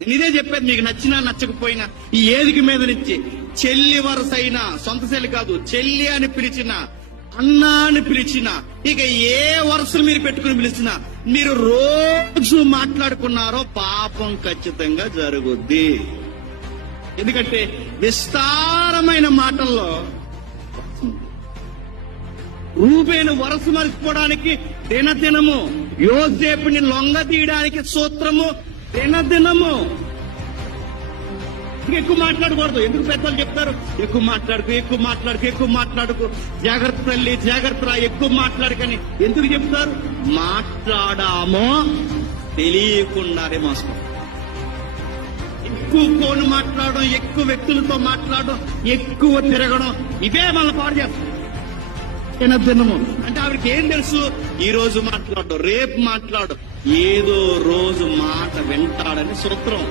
నేను ఇదే చెప్పేది మీకు నచ్చినా నచ్చకపోయినా ఈ ఏదికి మీద నుంచి చెల్లి వరుస అయినా సొంత చెల్లి కాదు చెల్లి అని పిలిచిన అన్నా అని పిలిచిన ఇక ఏ వరుసలు మీరు పెట్టుకుని పిలిచినా మీరు రోజు మాట్లాడుకున్నారో పాపం ఖచ్చితంగా జరుగుద్ది. ఎందుకంటే విస్తారమైన మాటల్లో రూపేను వరస మరిచిపోవడానికి దినదినము యోసేపుని లొంగ తీయడానికి సూత్రము దినదినము. ఎక్కువ మాట్లాడకూడదు. ఎందుకు పెద్దలు చెప్తారు? ఎక్కువ మాట్లాడుకు ఎక్కువ మాట్లాడుకు ఎక్కువ మాట్లాడుకు. జాగ్రత్త తల్లి జాగ్రత్త రా, ఎక్కువ మాట్లాడకని ఎందుకు చెప్తారు? మాట్లాడామో తెలియకుండానే మోసం. ఎక్కువ ఫోన్ మాట్లాడడం ఎక్కువ వ్యక్తులతో మాట్లాడడం ఎక్కువ తిరగడం ఇదే మన పాడు చేస్తాం తినము అంటే ఆవిడకి ఏం తెలుసు? ఈ రోజు మాట్లాడు రేపు మాట్లాడు. ఏదో రోజు మాట వింటాడని సూత్రం